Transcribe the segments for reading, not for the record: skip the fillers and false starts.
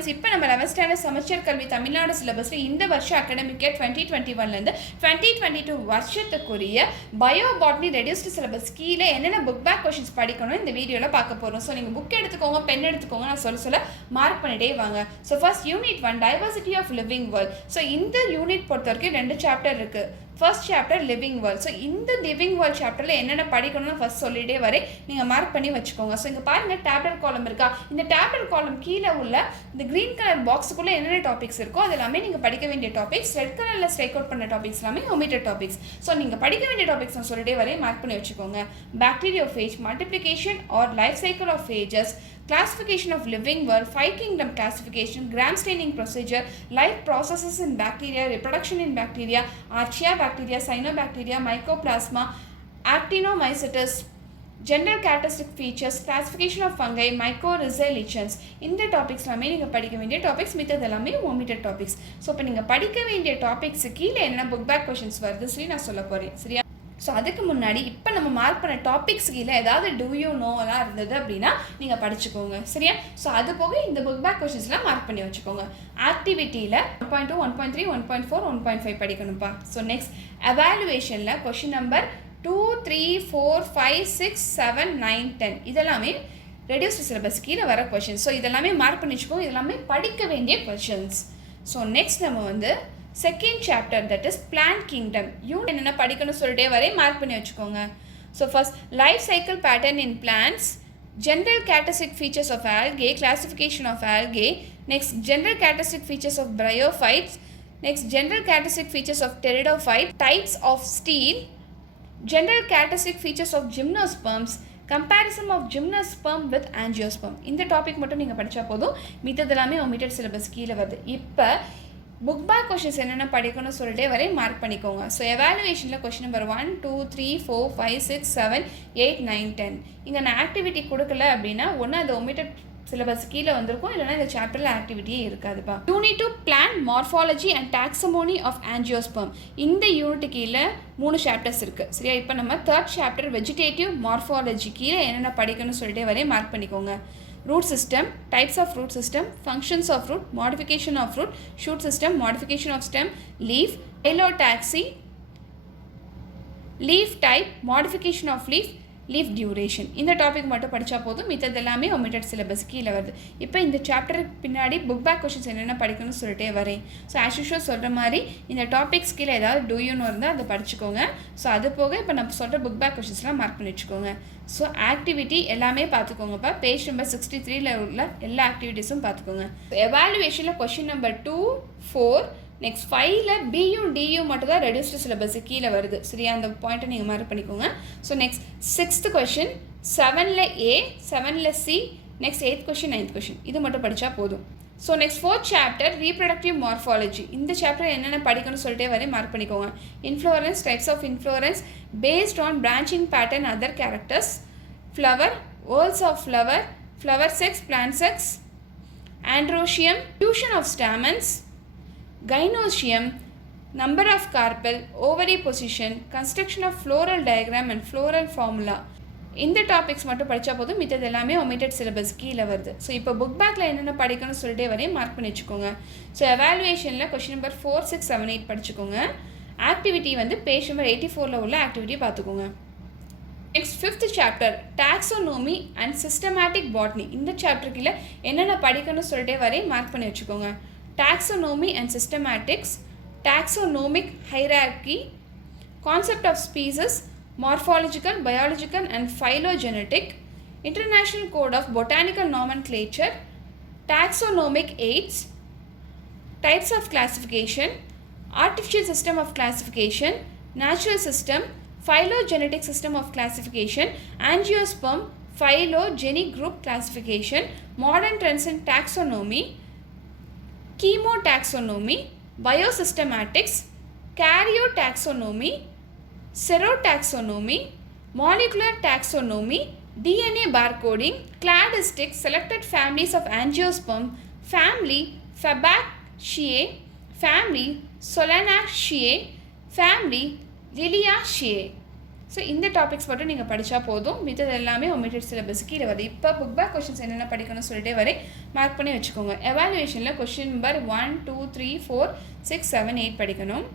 Students, இப்போ நம்ம 11th standard சமச்சீர் கல்வி தமிழ்நாடு சிலபஸில் இந்த வருஷம் அகாடமிக் இயர் 2021லேருந்து 2022 வருஷத்துக்குரிய பயோ பாட்னி ரெடியூஸ்டு சிலபஸ் கீழே என்னென்ன புக் பேக் கொஷின்ஸ் படிக்கணும் இந்த வீடியோவில் பார்க்க போகிறோம். ஸோ நீங்கள் புக் எடுத்துக்கோங்க, பென் எடுத்துக்கோங்க, நான் சொல்ல மார்க் பண்ணிட்டே வாங்க. So first unit 1 diversity of living world. So இந்த யூனிட் பொறுத்த வரைக்கும் 2 சாப்டர் இருக்குது. First chapter living world. So இந்த லிவிங் வேர்ல்ட் சாப்டரில் என்னென்ன படிக்கணும்னு ஃபர்ஸ்ட் சொல்லிட்டே வரை நீங்கள் மார்க் பண்ணி வச்சுக்கோங்க. ஸோ இங்கே பாருங்கள் டேப்லெட் காலம் இருக்கா, இந்த டேப்லெட் காலம் கீழே உள்ள இந்த க்ரீன் கலர் பாக்ஸுக்குள்ளே என்னென்ன டாபிக்ஸ் இருக்கோ அது எல்லாமே நீங்கள் படிக்க வேண்டிய டாபிக்ஸ். ரெட் கலரில் ஸ்ட்ரைக் அவுட் பண்ண டாபிக்ஸ் எல்லாமே ஒமிட்டட் டாபிக்ஸ். ஸோ நீங்கள் படிக்க வேண்டிய டாபிக்ஸ் நான் சொல்லிட்டே வரை மார்க் பண்ணி வச்சுக்கோங்க. Bacteriophage, multiplication or life cycle of phages, classification of living world, 5 kingdom classification, gram staining procedure, life processes in bacteria, reproduction in bacteria, archaea bacteria, cyanobacteria, mycoplasma, actinomycetes, general characteristic features, classification of fungi, mycorrhizal lichens. இந்த topics எல்லாமே நீங்கள் படிக்க வேண்டிய topics, மித்தது எல்லாமே omitted topics. So இப்போ நீங்கள் படிக்க வேண்டிய டாபிக்ஸு கீழே என்ன புக் பேக் கொஷின்ஸ் வருது சரி நான் சொல்ல போகிறேன். சரியா? ஸோ அதுக்கு முன்னாடி இப்போ நம்ம மார்க் பண்ண டாபிக்ஸ் கீழே ஏதாவது டூ யூ நோலாம் இருந்தது அப்படின்னா நீங்கள் படிச்சுக்கோங்க. சரியா? ஸோ அது போக இந்த புக் பேக் கொஷின்ஸ்லாம் மார்க் பண்ணி வச்சுக்கோங்க. ஆக்டிவிட்டியில் 1.2, 1.3, 1.4, 1.5 படிக்கணும்ப்பா. ஸோ நெக்ஸ்ட் எவாலுவேஷனில் கொஷின் நம்பர் 2, 3, 4, 5, 6, 7, 9, 10 இதெல்லாமே ரெடியூஸ்டு சிலபஸ் கீழே வர கொஷின்ஸ். ஸோ இதெல்லாமே மார்க் பண்ணி வச்சுக்கோங்க. இதெல்லாமே படிக்க வேண்டிய கொஷின்ஸ். ஸோ நெக்ஸ்ட் நம்ம வந்து second chapter, that is plant kingdom. Unit என்னென்ன படிக்கணும்னு சொல்லிட்டே வரை மார்க் பண்ணி வச்சுக்கோங்க. So first life cycle pattern in plants, general characteristic features of algae, classification of algae, next general characteristic features of bryophytes, next general characteristic features of pteridophyte, types of stele, general characteristic features of gymnosperms, comparison of gymnosperm with angiosperm. இந்த topic மட்டும் நீங்கள் படித்தா போதும், மித்தது எல்லாமே omitted syllabus கீழே வருது. இப்போ book back questions என்னென்ன படிக்கணும்னு சொல்லிட்டே வரை மார்க் பண்ணிக்கோங்க. ஸோ எவாலுவேஷனில் கொஷின் நம்பர் 1, 2, 3, 4, 5, 6, 7, 8, 9, 10 இங்கே நான் ஆக்டிவிட்டி கொடுக்கல அப்படின்னா ஒன்று அது ஒமிட்டட் சிலபஸ் கீழே வந்திருக்கும், இல்லைனா இந்த சாப்டரில் ஆக்டிவிட்டியே இருக்காதுப்பா. Unit 2 plant morphology and taxonomy of angiosperm. இந்த யூனிட் கீழே 3 சாப்டர்ஸ் இருக்குது. சரியா? இப்போ நம்ம தேர்ட் சாப்டர் வெஜிடேட்டிவ் மார்ஃபாலஜி கீழே என்னென்ன படிக்கணும்னு சொல்லிட்டே வரை மார்க் பண்ணிக்கோங்க. root system, types of root system, functions of root, modification of root, shoot system, modification of stem, leaf, allotaxy, leaf type, modification of leaf, leaf duration. இந்த topic மட்டும் படித்தா போதும், மித்தது எல்லாமே ஒமிட்டட் சிலபஸ் கீழே வருது. இப்போ இந்த சாப்டருக்கு பின்னாடி புக் பேக் கொஷின்ஸ் என்னென்ன படிக்கணும்னு சொல்லிட்டே வரேன். ஸோ ஆஸ் யூஷுவல் சொல்கிற மாதிரி இந்த டாபிக்ஸ் கீழே ஏதாவது டூ யூன்னு இருந்தால் அதை படிச்சுக்கோங்க. ஸோ அது போக இப்போ நம்ம சொல்கிற புக் பேக் கொஷின்ஸ்லாம் மார்க் பண்ணி வச்சுக்கோங்க. ஸோ ஆக்டிவிட்டி எல்லாமே பார்த்துக்கோங்கப்பா. பேஜ் நம்பர் 63ல் உள்ள எல்லா ஆக்டிவிட்டீஸும் பார்த்துக்கோங்க. எவாலுவேஷனில் கொஷின் நம்பர் 2, 4, நெக்ஸ்ட் 5ல் பியும் டியும் மட்டும் தான் ரெடியூஸ்டு சிலபஸ் கீழே வருது. சரியா? அந்த பாயிண்ட்டை நீங்கள் மார்க் பண்ணிக்கோங்க. ஸோ நெக்ஸ்ட் 6th கொஷின், 7ல் ஏ, 7ல் C, next 8th question, 9th question இது மட்டும் படித்தா போதும். So next 4th chapter reproductive morphology. இந்த சாப்டர் என்னென்ன படிக்கணும்னு சொல்லிட்டே வரை மார்க் பண்ணிக்கோங்க. Inflorescence, types of inflorescence based on branching pattern, other characters, flower, whorls of flower, flower sex, plant sex, androecium, fusion of stamens, gynoecium, number of carpel, ovary position, construction of floral diagram and floral formula. இந்த topics மட்டும் படித்தா போதும், மித்தது எல்லாமே omitted syllabus கீழே வருது. So இப்போ book பேக்கில் என்னென்ன படிக்கணும்னு சொல்லிட்டே வரையும் மார்க் பண்ணி வச்சுக்கோங்க. ஸோ எவாலுவேஷனில் கொஷின் நம்பர் 4, 6, 7, 8 படிச்சுக்கோங்க. ஆக்டிவிட்டி வந்து பேஜ் நம்பர் 84ல் உள்ள ஆக்டிவிட்டி பார்த்துக்கோங்க. Next 5th chapter taxonomy and systematic botany. இந்த சாப்டர் கீழே என்னென்ன படிக்கணும்னு சொல்லிட்டே வரையும் மார்க் பண்ணி வச்சுக்கோங்க. Taxonomy and systematics, taxonomic hierarchy, concept of species, morphological, biological and phylogenetic, International Code of Botanical Nomenclature, taxonomic aids, types of classification, artificial system of classification, natural system, phylogenetic system of classification, angiosperm, phylogeny group classification, modern trends in taxonomy, chemotaxonomy, biosystematics, karyotaxonomy, serotaxonomy, molecular taxonomy, DNA barcoding, cladistics, selected families of angiosperm, family Fabaceae, family Solanaceae, family Liliaceae. So இந்த topics மட்டும் நீங்கள் படித்தா போதும், மித்தது எல்லாமே omitted syllabus கீழே வருது. இப்போ book back questions என்னென்ன படிக்கணும்னு சொல்லிட்டே வரேன், மார்க் பண்ணி வச்சுக்கோங்க. எவாலுவேஷனில் கொஷின் நம்பர் 1, 2, 3, 4, 6, 7, 8 படிக்கணும்.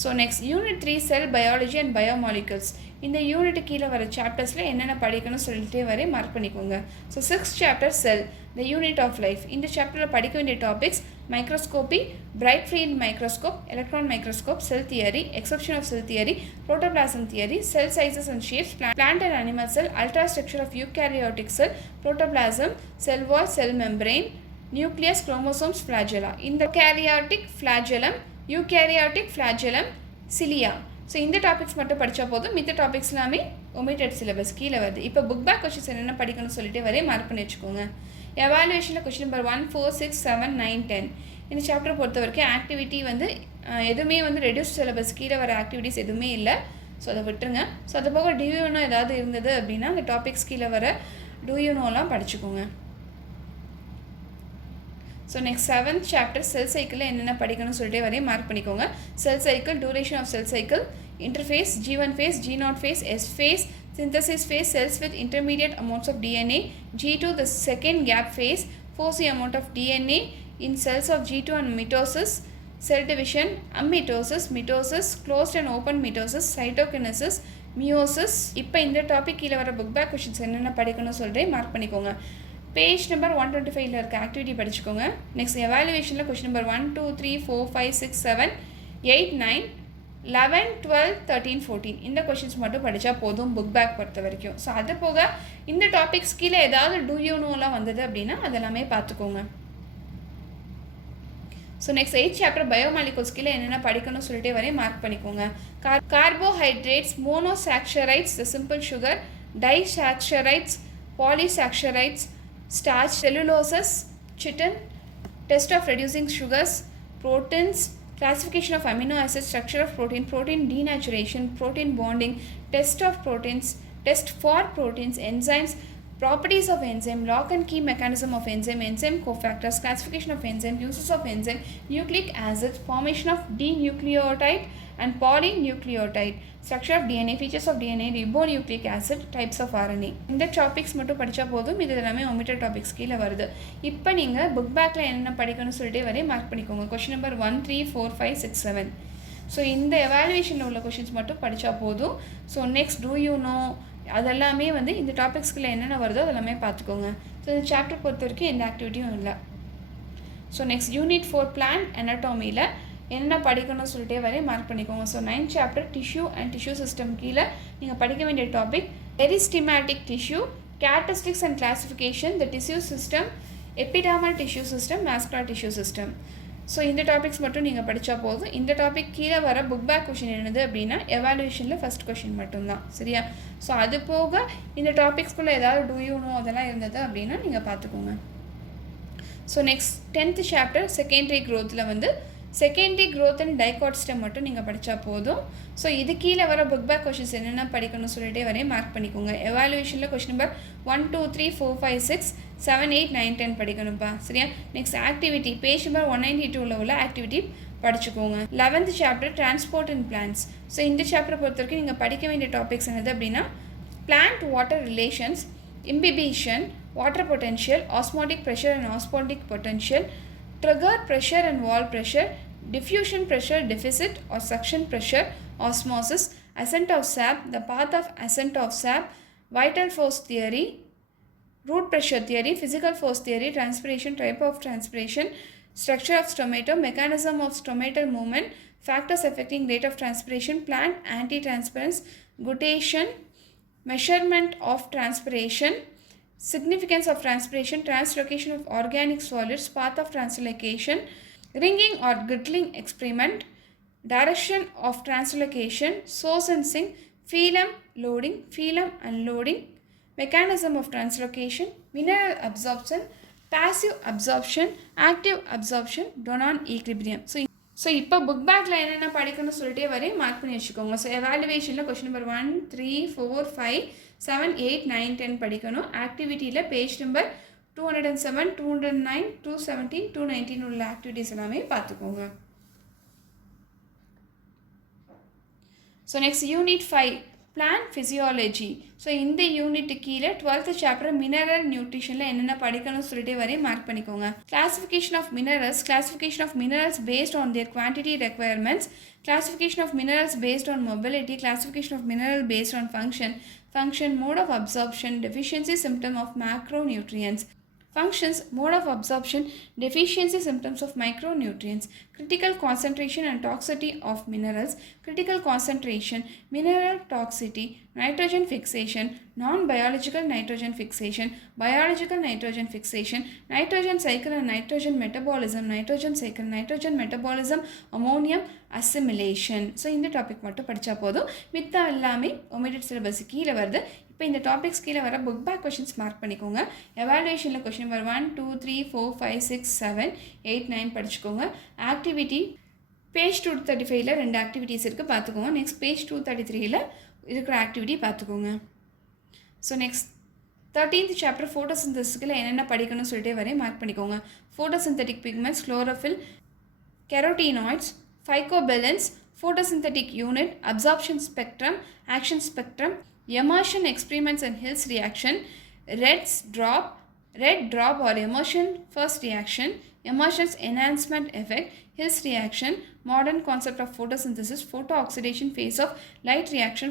So next unit 3 cell biology and biomolecules. இந்த யூனிட் கீழே வர சாப்டர்ஸில் என்னென்ன படிக்கணும்னு சொல்லிட்டே வரேன், மார்க் பண்ணிக்கோங்க. So 6th chapter cell the unit of life. இந்த சாப்டரில் படிக்க வேண்டிய topics microscopy, bright field microscope, electron microscope, cell theory, exception of cell theory, protoplasm theory, cell sizes and shapes, plant and animal cell, ultra structure of eukaryotic cell, protoplasm, cell wall, cell membrane, nucleus, chromosomes, ஃபிளாஜெலா. இந்த கேரியாட்டிக் ஃபிளாஜெலம், eukaryotic ஃபிளாஜெலம், சிலியா. So இந்த topics மட்டும் படித்தா போதும், மித்த topics எல்லாமே omitted syllabus கீழே வருது. இப்போ புக் பேக் கொஷின்ஸ் என்னென்ன படிக்கணும்னு சொல்லிட்டு வரே மார்க் பண்ணி வச்சுக்கோங்க. எவாலுவேஷனில் கொஷின் நம்பர் 1, 4, 6, 7, 9, 10. இந்த சாப்டரை பொறுத்த வரைக்கும் ஆக்டிவிட்டி வந்து எதுவுமே வந்து ரெடியூஸ் சிலபஸ் கீழே வர ஆக்டிவிட்டிஸ் எதுவுமே இல்லை. ஸோ அதை விட்டுருங்க. ஸோ அது போக டியூனோ ஏதாவது இருந்தது அப்படின்னா அந்த டாபிக்ஸ் கீழே வர டியூனோலாம் படிச்சுக்கோங்க. ஸோ நெக்ஸ்ட் 7th சாப்டர் செல் சைக்கிளில் என்னென்ன படிக்கணும்னு சொல்லிட்டு வரையும் மார்க் பண்ணிக்கோங்க. Cell cycle, duration of cell cycle, interphase, G1 phase, G0 phase, S phase, synthesis phase, cells with intermediate amounts of DNA, G2 the second gap phase, 4C amount of DNA in cells of G2 and mitosis, cell division, amitosis, mitosis, closed and open mitosis, cytokinesis, meiosis. இப்போ இந்த topic கீழே வர book back questions என்னென்ன படிக்கணும்னு சொல்லிட்டு mark பண்ணிக்கோங்க. Page number 125 இருக்க activity படிச்சுக்கோங்க. நெக்ஸ்ட் எவாலுவேஷனில் கொஷின் நம்பர் 1, 2, 3, 4, 5, 6, 7, 8, 9, 11, 12, 13, 14 இந்த கொஷின்ஸ் மட்டும் படித்தா போதும் புக் பேக் பொறுத்த வரைக்கும். ஸோ அது போக இந்த டாபிக்ஸ் கீழே ஏதாவது டூ யூ நோலாம் வந்தது அப்படின்னா அதெல்லாமே பார்த்துக்கோங்க. So next 8th chapter biomolecules கீழே என்னென்ன படிக்கணும்னு சொல்லிட்டே வரையும் மார்க் பண்ணிக்கோங்க. Carbohydrates, monosaccharides, the simple sugar, disaccharides, polysaccharides, starch, celluloses, chitin, test of reducing sugars, proteins, classification of amino acids, structure of protein, protein denaturation, protein bonding, test of proteins, test for proteins, enzymes, properties of enzyme, lock and key mechanism of enzyme, enzyme cofactors, classification of enzyme, uses of enzyme, nucleic acids, formation of denucleotide and polynucleotide, structure of DNA, features of DNA, ribonucleic acid, types of RNA. இந்த topics மட்டும் படித்தா போதும், இது எல்லாமே omitted topics கீழே வருது. இப்போ நீங்கள் புக் பேக்கில் என்னென்ன படிக்கணும்னு சொல்லிட்டு வரைய மார்க் பண்ணிக்கோங்க. Question number 1, 3, 4, 5, 6, 7. ஸோ இந்த எவாலுவேஷனில் உள்ள கொஷின்ஸ் மட்டும் படித்தா போதும். So next do you know அதெல்லாமே வந்து இந்த டாபிக்ஸ்குள்ளே என்னென்ன வருதோ அதெல்லாமே பார்த்துக்கோங்க. ஸோ இந்த சாப்டர் பொறுத்த வரைக்கும் எந்த ஆக்டிவிட்டியும் இல்லை. ஸோ நெக்ஸ்ட் யூனிட் 4 பிளான்ட் அனாட்டமியில் என்ன படிக்கணும்னு சொல்லிட்டே வரையும் மார்க் பண்ணிக்கோங்க. So 9th chapter tissue and tissue system கீழே நீங்கள் படிக்க வேண்டிய topic meristematic tissue, characteristics and classification, the tissue system, epidermal tissue system, vascular tissue system. So இந்த டாபிக்ஸ் மட்டும் நீங்கள் படித்தா போதும். இந்த டாபிக் கீழே வர புக் பேக் கொஷின் என்னது அப்படின்னா எவாலுவேஷனில் ஃபஸ்ட் கொஷின் மட்டும்தான், சரியா? ஸோ அது போக இந்த டாபிக்ஸ்குள்ளே ஏதாவது டூ யூ நோ அதெல்லாம் இருந்தது அப்படின்னா நீங்கள் பார்த்துக்கோங்க. So next 10th chapter secondary க்ரோத்தில் வந்து secondary growth and dicot stem மட்டும் நீங்கள் படித்தா போதும். ஸோ இது கீழே வர புக் பேக் கொஷின்ஸ் என்னென்ன படிக்கணும்னு சொல்லிட்டே வரையும் மார்க் பண்ணிக்கோங்க. எவாலுவேஷனில் கொஷின் நம்பர் 1, 2, 3, 4, 5, 6, 7, 8, 9, 10 படிக்கணும்ப்பா, சரியா? நெக்ஸ்ட் ஆக்டிவிட்டி பேஜ் நம்பர் 192 உள்ள ஆக்டிவிட்டி படிச்சுக்கோங்க. 11th chapter transport and plants. So இந்த சாப்டரை பொறுத்த வரைக்கும் நீங்கள் படிக்க வேண்டிய டாபிக்ஸ் என்னது அப்படின்னா plant water relations, imbibition, water potential, osmotic pressure and osmotic potential, trigger pressure and wall pressure, diffusion pressure deficit or suction pressure, osmosis, ascent of sap, the path of ascent of sap, vital force theory, root pressure theory, physical force theory, transpiration, type of transpiration, structure of stomatum, mechanism of stomatal movement, factors affecting rate of transpiration, plant antitransparence, guttation, measurement of transpiration, significance of transpiration, translocation of organic solids, path of translocation, ringing or girdling experiment, direction of translocation, source and sink, phylum loading, phylum unloading, mechanism of translocation, mineral absorption, passive absorption, active absorption, Donan equilibrium. So இப்போ book பேக்கில் என்னென்ன படிக்கணும்னு சொல்லிட்டே வரையும் mark பண்ணி வச்சுக்கோங்க. So எவாலுவேஷனில் question number 1, 3, 4, 5, 7, 8, 9, 10 படிக்கணும். ஆக்டிவிட்டியில் page number 207, 209, 217, 219 உள்ள ஆக்டிவிட்டிஸ் எல்லாமே பார்த்துக்கோங்க. So next unit 5 plant physiology. So இந்த யூனிட் கீழே 12th சாப்டர் மினரல் நியூட்ரிஷனில் என்னென்ன படிக்கணும்னு சொல்லிட்டு வரையும் மார்க் பண்ணிக்கோங்க. Classification of minerals based on their quantity requirements, classification of minerals based on mobility, classification of mineral based on function, mode of absorption, deficiency symptom of macronutrients. Functions, mode of absorption, deficiency symptoms of micronutrients, critical concentration and toxicity of minerals, critical concentration, mineral toxicity, nitrogen fixation, non-biological nitrogen fixation, biological nitrogen fixation, nitrogen cycle and nitrogen metabolism, nitrogen cycle, nitrogen metabolism, ammonium assimilation. So இந்த topic மட்டும் படித்தா போதும், மித்த எல்லாமே omitted syllabus கீழே வருது. இப்போ இந்த டாபிக்ஸ் கீழே வர புக் பேக் கொஷின்ஸ் மார்க் பண்ணிக்கோங்க. எவாலுவேஷனில் கொஷின் நம்பர் 1 2 3 4 5 6 7 8 9 படிச்சுக்கோங்க. ஆக்டிவிட்டி பேஜ் 235ல் 2 ஆக்டிவிட்டீஸ் இருக்குது, பார்த்துக்கோங்க. நெக்ஸ்ட் பேஜ் 233ல் இருக்கிற ஆக்டிவிட்டி பார்த்துக்கோங்க. ஸோ நெக்ஸ்ட் 13th சாப்டர் ஃபோட்டோசிந்தசிஸில் என்னென்ன படிக்கணும்னு சொல்லிட்டு வரையும் மார்க் பண்ணிக்கோங்க. Photosynthetic pigments, chlorophyll, carotenoids, phycobilins, photosynthetic unit, absorption spectrum, action spectrum, immersion experiments and Hill's reaction, red drop or immersion first reaction, immersion's enhancement effect, Hill's reaction, modern concept of photosynthesis, photooxidation phase of light reaction,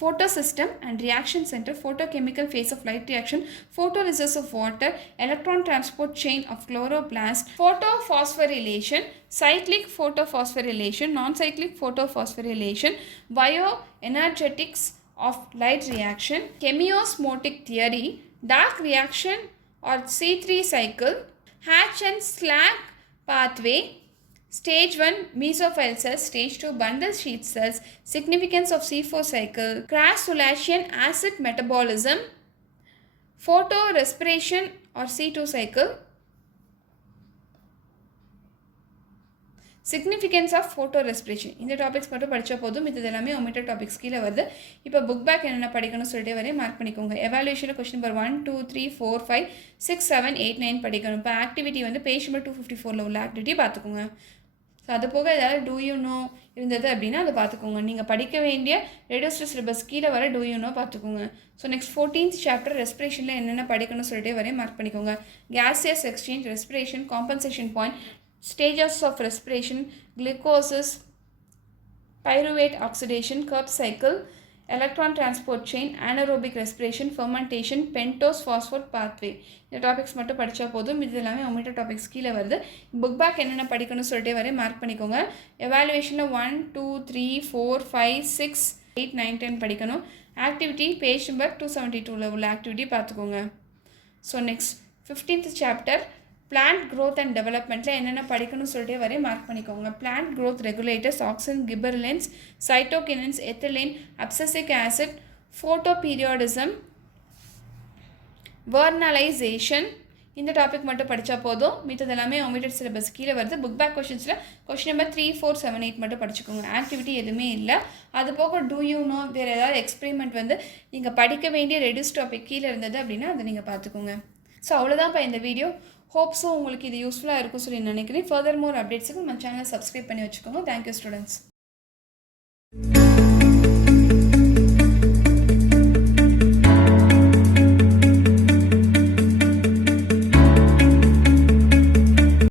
photosystem and reaction center, photochemical phase of light reaction, photolysis of water, electron transport chain of chloroplast, photophosphorylation, cyclic photophosphorylation, non-cyclic photophosphorylation, bioenergetics of light reaction, chemiosmotic theory, dark reaction or C3 cycle, Hatch and Slack pathway, Stage 1 mesophile cells, Stage 2 bundle sheath cells, significance of C4 cycle, crassulacean acid metabolism, photorespiration or C2 cycle, significance of photorespiration. இந்த topics மட்டும் படித்தா போதும், இது எல்லாமே omitted topics கீழே வருது. இப்போ book back என்னென்ன படிக்கணும்னு சொல்லிட்டு வரையும் மார்க் பண்ணிக்கோங்க. எவாலுவேஷனில் கொஸ்டின் நம்பர் 1 2 3 4 5 6 7 8 9 படிக்கணும். இப்போ ஆக்டிவிட்டி வந்து பேஜ் நம்பர் 254ல் உள்ள ஆக்டிவிட்டி பார்த்துக்கோங்க. ஸோ அது போக ஏதாவது டூ யூ நோ இருந்தது அப்படின்னா அதை பார்த்துக்கோங்க. நீங்கள் படிக்க வேண்டிய ரெடியூஸ்டு சிலபஸ் கீழே வர டூ யூ நோ பார்த்துக்கோங்க. ஸோ நெக்ஸ்ட் 14th சாப்டர் ரெஸ்பிரேஷனில் என்னென்ன படிக்கணும்னு சொல்லிட்டு வரையும் மார்க் பண்ணிக்கோங்க. Gaseous exchange, respiration, compensation point, stages of respiration, glucoses, pyruvate oxidation, Krebs cycle, electron transport chain, anaerobic respiration, fermentation, pentose phosphate pathway. இந்த topics மட்டும் படித்தா போதும், இது எல்லாமே omitted டாபிக்ஸ் கீழே வருது. புக் பேக் என்னென்ன படிக்கணும்னு சொல்லிட்டு வரையும் மார்க் பண்ணிக்கோங்க. எவாலுவேஷனில் 1 2 3 4 5 6 8 9 10 படிக்கணும். ஆக்டிவிட்டி பேஜ் நம்பர் 272ல் உள்ள ஆக்டிவிட்டி பார்த்துக்கோங்க. So next 15th chapter plant growth and டெவலப்மெண்ட்டில் என்னென்ன படிக்கணும்னு சொல்லிட்டு வரையும் மார்க் பண்ணிக்கோங்க. Plant growth regulators, auxin, gibberellins, cytokinins, ethylene, abscisic acid, photoperiodism, vernalisation. இந்த டாபிக் மட்டும் படித்தா போதும், மித்தது எல்லாமே omitted சிலபஸ் கீழே வருது. புக் பேக் கொஷின்ஸில் கொஷின் நம்பர் 3 4 7 8 மட்டும் படிச்சுக்கோங்க. ஆக்டிவிட்டி எதுவுமே இல்லை. அது போக டூ யூ நோ வேறு ஏதாவது எக்ஸ்பெரிமெண்ட் வந்து நீங்கள் படிக்க வேண்டிய ரெடியூஸ் டாபிக் கீழே இருந்தது அப்படின்னா அதை நீங்கள் பார்த்துக்கோங்க. ஸோ அவ்வளோதான் இப்போ இந்த வீடியோ. ஹோப்ஸோ உங்களுக்கு இது யூஸ்ஃபுல்லாக இருக்கும் சொல்லி நினைக்கிறேன். ஃபர்தர் மோர் அப்டேட்ஸுக்கு நம்ம சேனலை சப்ஸ்கிரைப் பண்ணி வச்சுக்கோங்க. Thank you students.